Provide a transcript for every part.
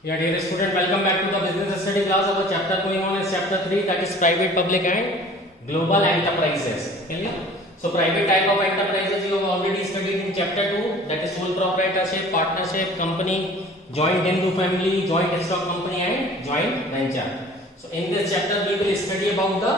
Yeah, dear student, welcome back to the business study class. Our chapter going on is chapter 3, that is private, public and global enterprises. Clear? So private type of enterprises you have already studied in chapter 2, that is sole proprietorship, partnership, company, joint Hindu family, joint stock company and joint venture. So in this chapter we will study about the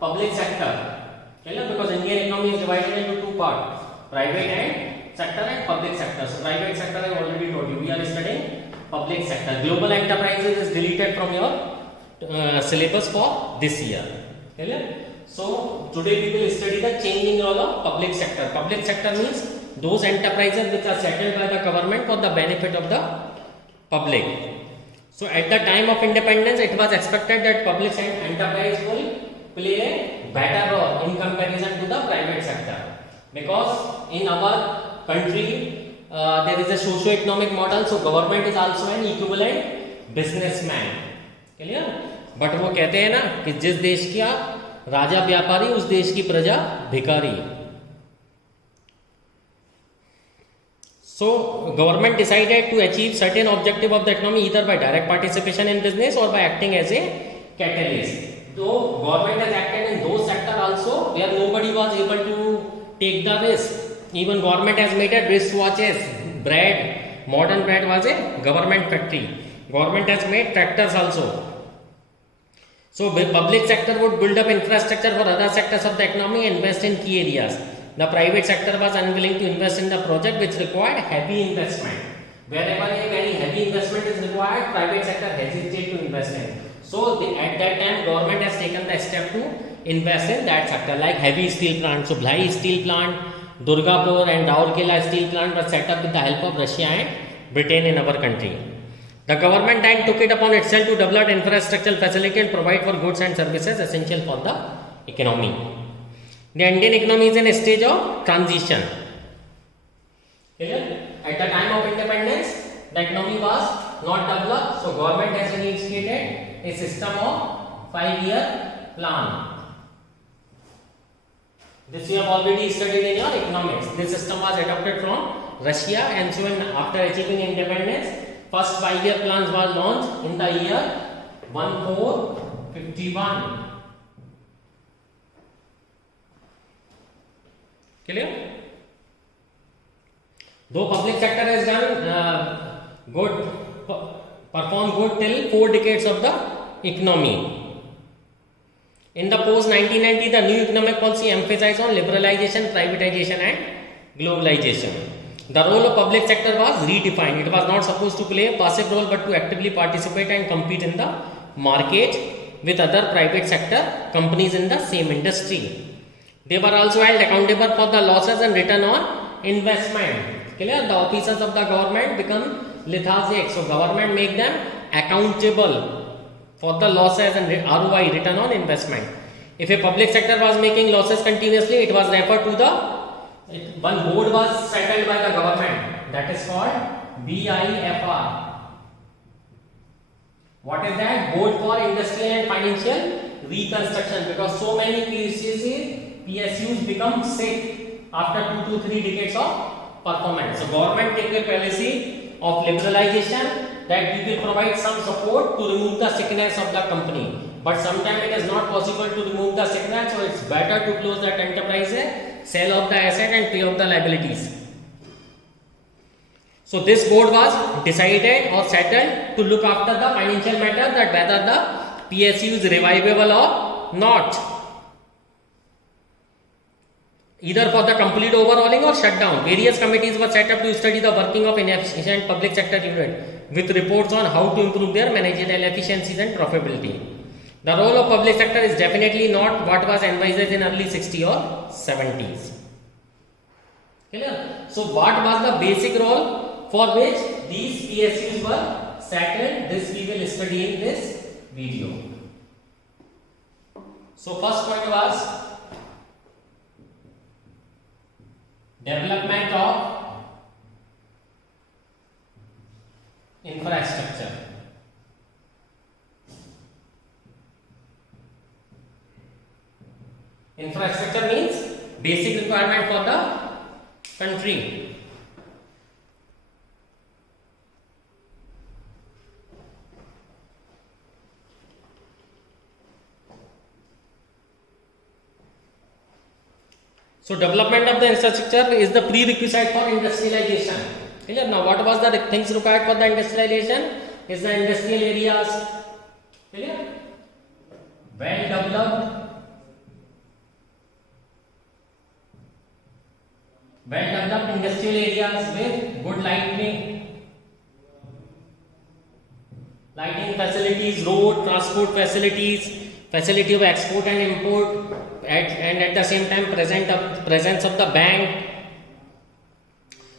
public sector. Clear? Because Indian economy is divided into two parts, private and sector and public sector. So private sector I already told you, we are studying public sector. Global enterprises is deleted from your syllabus for this year. Clear? So today we will study the changing role of public sector. Public sector means those enterprises which are settled by the government for the benefit of the public. So at the time of independence, it was expected that public enterprise will play a better role in comparison to the private sector, because in our country there is a socio-economic model, so government is also an equivalent businessman. Clear? But वो कहते हैं ना कि जिस देश का राजा व्यापारी उस देश की प्रजा भिखारी. So government decided to achieve certain objective of the economy either by direct participation in business or by acting as a catalyst. So government has acted in those sector also where nobody was able to take the risk. Even government has made a wristwatches, bread, modern bread was a government factory. Government has made tractors also. So the public sector would build up infrastructure for other sectors of the economy and invest in key areas. The private sector was unwilling to invest in the project which required heavy investment. Wherever a very heavy investment is required, private sector hesitates to invest in. So at that time, government has taken the step to invest in that sector, like heavy steel plant. So Bhilai steel plant, Durgapur and Rourkela steel plant were set up with the help of Russia and Britain in our country. The government then took it upon itself to develop infrastructural facility and provide for goods and services essential for the economy. The Indian economy is in a stage of transition. Clear? At the time of independence, the economy was not developed, so government has initiated a system of 5-year plan. This you have already studied in your economics. This system was adopted from Russia, and so after achieving independence, first 5-year plans was launched in the year 1451. Clear? Though public sector has done performed good till 4 decades of the economy. In the post 1990, the new economic policy emphasized on liberalization, privatization and globalization. The role of public sector was redefined. It was not supposed to play a passive role but to actively participate and compete in the market with other private sector companies in the same industry. They were also held accountable for the losses and return on investment. Clear? The officers of the government become lethargic, so government make them accountable for the losses and ROI, return on investment. If a public sector was making losses continuously, it was referred to one board was settled by the government, that is called BIFR. What is that? Board for Industrial and Financial Reconstruction, because so many PSUs become sick after 2 to 3 decades of performance. So government take a policy of liberalization that we will provide some support to remove the sickness of the company. But sometimes it is not possible to remove the sickness, so it's better to close that enterprise, sell off the asset and pay off the liabilities. So this board was decided or settled to look after the financial matter, that whether the PSU is revivable or not, either for the complete overhauling or shutdown. Various committees were set up to study the working of inefficient public sector unit with reports on how to improve their managerial efficiencies and profitability. The role of public sector is definitely not what was envisaged in early 60s or 70s. Clear? So what was the basic role for which these PSUs were settled? This we will study in this video. So first point was development of infrastructure. Infrastructure means basic requirement for the country. So development of the infrastructure is the prerequisite for industrialization. Clear? Now what was the things required for the industrialization? Is the industrial areas, clear? Well developed industrial areas with good lighting facilities, road transport facilities, facility of export and import, and at the same time presence of the bank.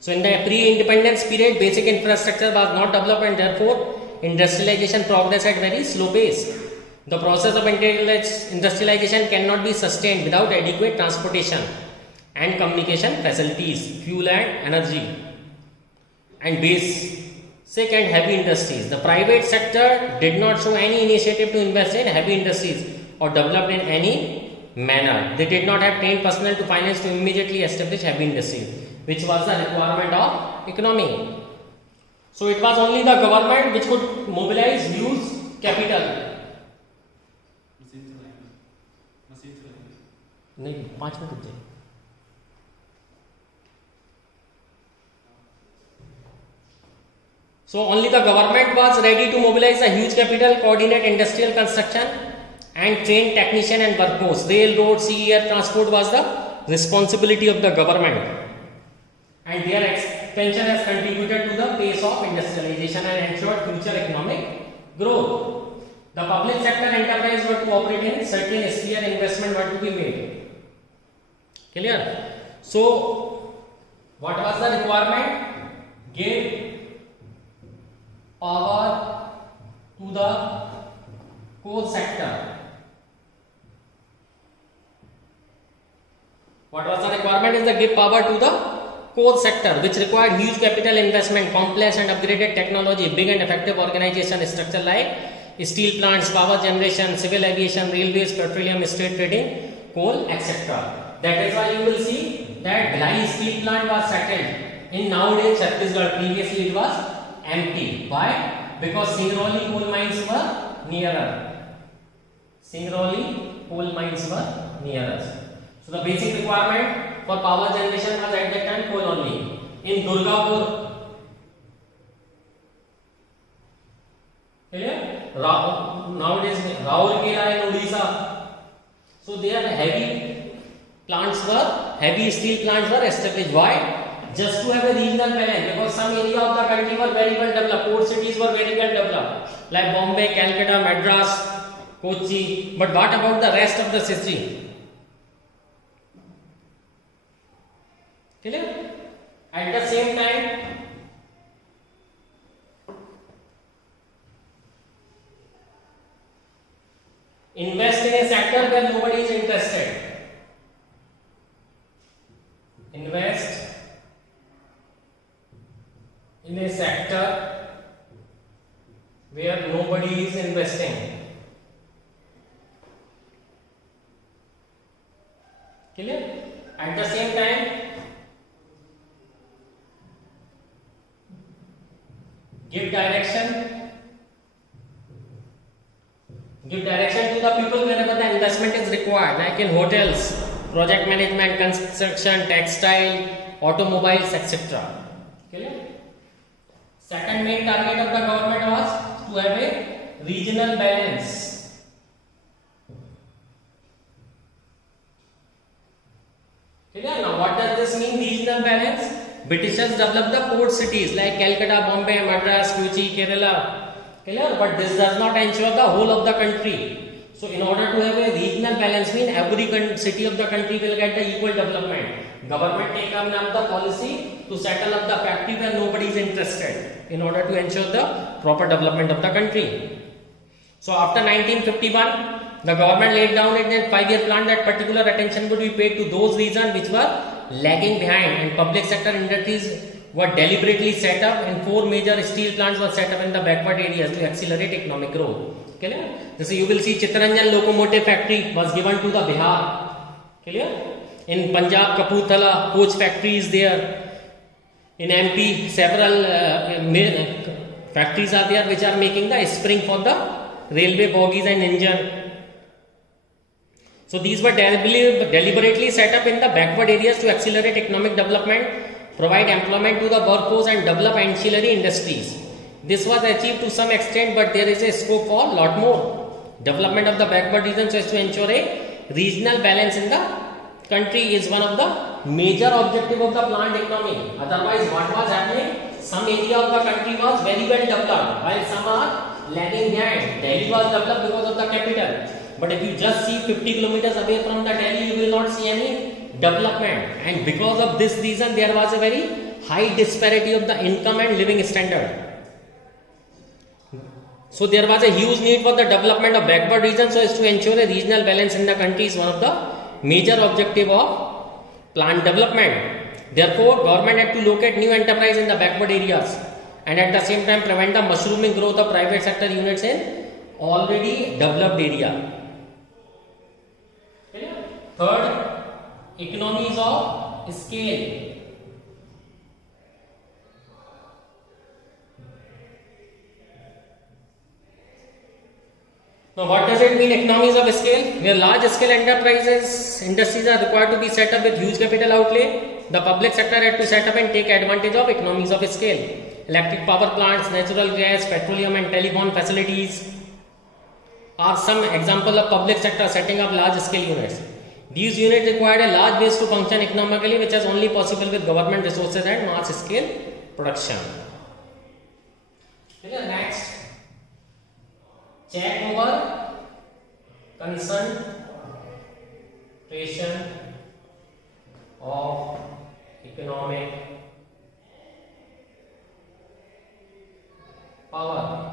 So in the pre-independence period, basic infrastructure was not developed, and therefore industrialization progressed at very slow pace. The process of industrialization cannot be sustained without adequate transportation and communication facilities, fuel and energy, and basic and heavy industries. The private sector did not show any initiative to invest in heavy industries or develop in any manner. They did not have trained personnel to finance to immediately establish heavy industries, which was the requirement of economy. So it was only the government which could mobilize huge capital. नहीं 5 minute रुक जाए. So only the government was ready to mobilize a huge capital, coordinate industrial construction and train technician and workforce. Rail, road, sea, air transport was the responsibility of the government, and their expansion has contributed to the pace of industrialization and ensured future economic growth. The public sector enterprise were to operate in certain sphere, investment were to be made. Clear? So what was the requirement? Give power to the coal sector. What was the requirement? Is the give power to the coal sector, which required huge capital investment, complex and upgraded technology, big and effective organization structure like steel plants, power generation, civil aviation, railways, petroleum, state trading, coal, etc. That is why you will see that Bhilai steel plant was settled in nowadays Chhattisgarh. Previously it was MP. Why? Because Singrauli coal mines were nearer. Singrauli coal mines were nearer. So the basic requirement for power generation was at that time coal only. In Durgapur, nowadays Raurkela in Odisha. So their heavy steel plants were established. Why? Just to have a regional balance, because some area of the country were very well developed, port cities were very well developed, like Bombay, Calcutta, Madras, Kochi. But what about the rest of the city? Clear? At the same time, invest in a sector where nobody is interested. Invest in a sector where nobody is investing. Clear? At the same time, give direction to the people wherever the investment is required, like in hotels, project management, construction, textile, automobiles, etc. Clear? Second main target of the government was to have a regional balance. Clear? Now what does this mean, regional balance? Britishers developed the port cities like Calcutta, Bombay, Madras, Kochi, Kerala. Clear? But this does not ensure the whole of the country. So in order to have a regional balance, mean every city of the country will get the equal development. Government take up the policy to settle up the factory where nobody is interested, in order to ensure the proper development of the country. So after 1951, the government laid down in a 5-year plan that particular attention would be paid to those regions which were lagging behind, and public sector industries were deliberately set up, and 4 major steel plants were set up in the backward areas to accelerate economic growth. Clear? So you will see Chittaranjan locomotive factory was given to the Bihar. Clear? In Punjab, Kapurthala coach factory is there. In MP, several factories are there which are making the spring for the railway bogies and engine. So these were deliberately set up in the backward areas to accelerate economic development, provide employment to the workforce and develop ancillary industries. This was achieved to some extent, but there is a scope for a lot more. Development of the backward regions is to ensure a regional balance in the country is one of the major objective of the planned economy. Otherwise, what was happening? Some area of the country was very well developed, while some are lagging behind. Delhi was developed because of the capital. But if you just see 50 kilometers away from the Delhi, you will not see any development. And because of this reason, there was a very high disparity of the income and living standard. So there was a huge need for the development of backward regions so as to ensure a regional balance in the country is one of the major objective of planned development. Therefore, government had to locate new enterprise in the backward areas and at the same time prevent the mushrooming growth of private sector units in already developed area. Third, economies of scale. Now, what does it mean, economies of scale? Where large scale enterprises, industries are required to be set up with huge capital outlay, the public sector had to set up and take advantage of economies of scale. Electric power plants, natural gas, petroleum and telephone facilities are some example of public sector setting up large scale units. These units required a large base to function economically, which is only possible with government resources and mass scale production. Next, check over concentration of economic power.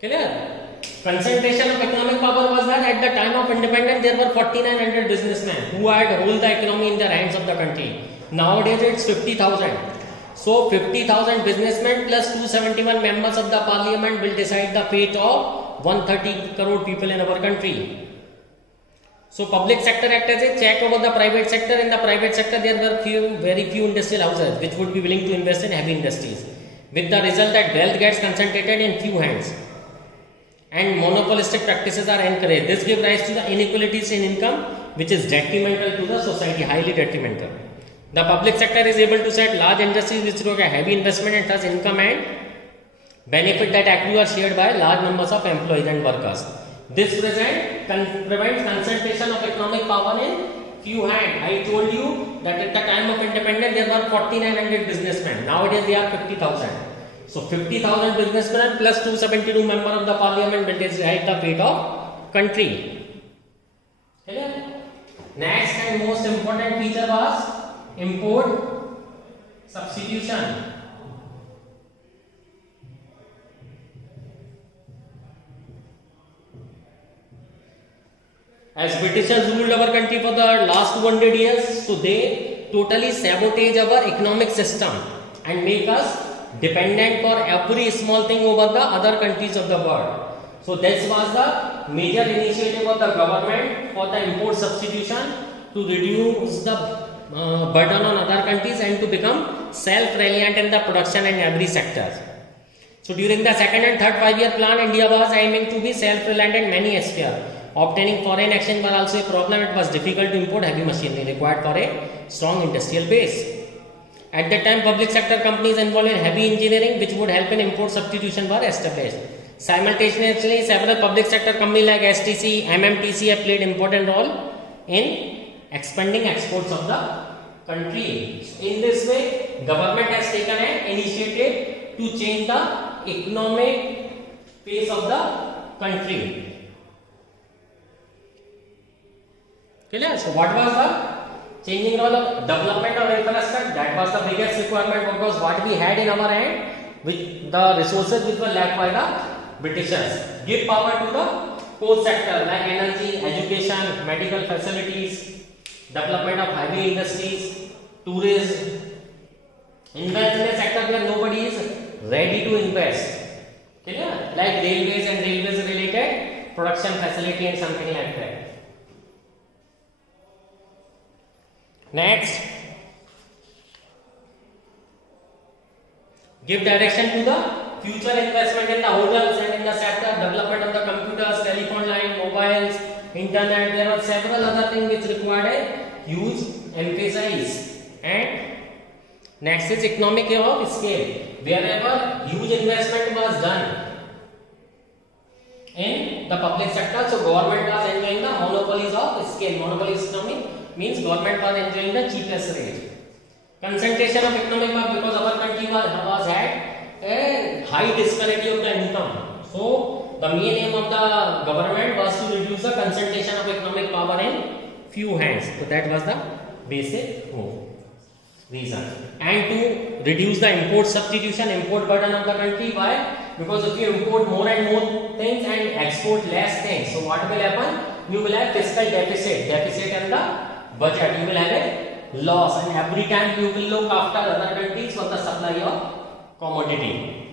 Clear? Concentration of economic power was that at the time of independence there were 4900 businessmen who had ruled the economy in their hands of the country. Nowadays it's 50,000. So 50,000 businessmen plus 271 members of the parliament will decide the fate of 130 crore people in our country. So public sector act as a check over the private sector. In the private sector there were very few industrial houses which would be willing to invest in heavy industries, with the result that wealth gets concentrated in few hands and monopolistic practices are encouraged. This gives rise to the inequalities in income which is detrimental to the society, highly detrimental. The public sector is able to set large industries which require heavy investment and thus income and benefit that accrue are shared by large numbers of employees and workers. This prevents concentration of economic power in few hands. I told you that at the time of independence there were 4900 businessmen. Nowadays they are 50,000. So 50,000 businessmen plus 272 members of the parliament will decide the fate of country. Next and most important feature was import substitution. As Britishers ruled our country for the last 200 years, so they totally sabotage our economic system and make us dependent for every small thing over the other countries of the world. So this was the major initiative of the government for the import substitution to reduce the burden on other countries and to become self-reliant in the production and every sector. So during the second and third 5-year plan, India was aiming to be self-reliant in many spheres. Obtaining foreign exchange was also a problem. It was difficult to import heavy machinery required for a strong industrial base. At that time, public sector companies involved in heavy engineering which would help in import substitution were established. Simultaneously, several public sector companies like STC, MMTC have played important role in expanding exports of the country. In this way, government has taken an initiative to change the economic face of the country. Clear? So what was the changing role of development of infrastructure? That was the biggest requirement because what we had in our hand, with the resources which were left by the Britishers. Give power to the core sector like energy, education, medical facilities, development of heavy industries, tourism. Invest in a sector where nobody is ready to invest. Clear? Like railways and railways related production facility and something like that. Next, give direction to the future investment in the hotels and in the sector, development of the computers, telephone line, mobiles, internet. There are several other things which required a huge emphasis. And next is economic of scale. Wherever huge investment was done in the public sector, so government was enjoying the monopolies of scale. Monopoly economy means government was enjoying the cheapest rate. Concentration of economic power, because our country was had a high disparity of the income. So the main aim of the government was to reduce the concentration of economic power in few hands. So that was the basic reason. And to reduce the import substitution, import burden of the country. Why? Because if you import more and more things and export less things, so what will happen? You will have fiscal deficit in the budget. You will have a loss, and every time you will look after other countries for the supply of commodity.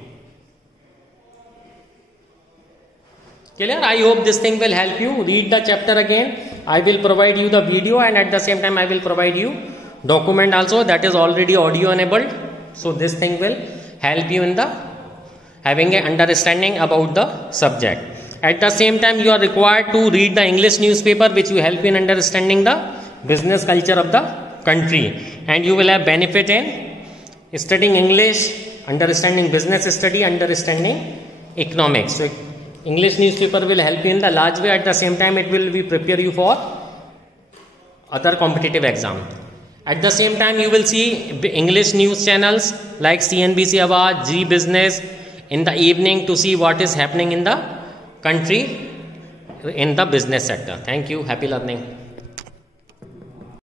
Clear? I hope this thing will help you. Read the chapter again. I will provide you the video, and at the same time I will provide you document also that is already audio enabled. So this thing will help you in the having an understanding about the subject. At the same time you are required to read the English newspaper, which will help you in understanding the business culture of the country, and you will have benefit in studying English, understanding business study, understanding economics. So English newspaper will help you in the large way. At the same time it will be prepare you for other competitive exam. At the same time you will see English news channels like CNBC Awaz, Zee Business in the evening to see what is happening in the country in the business sector. Thank you. Happy learning.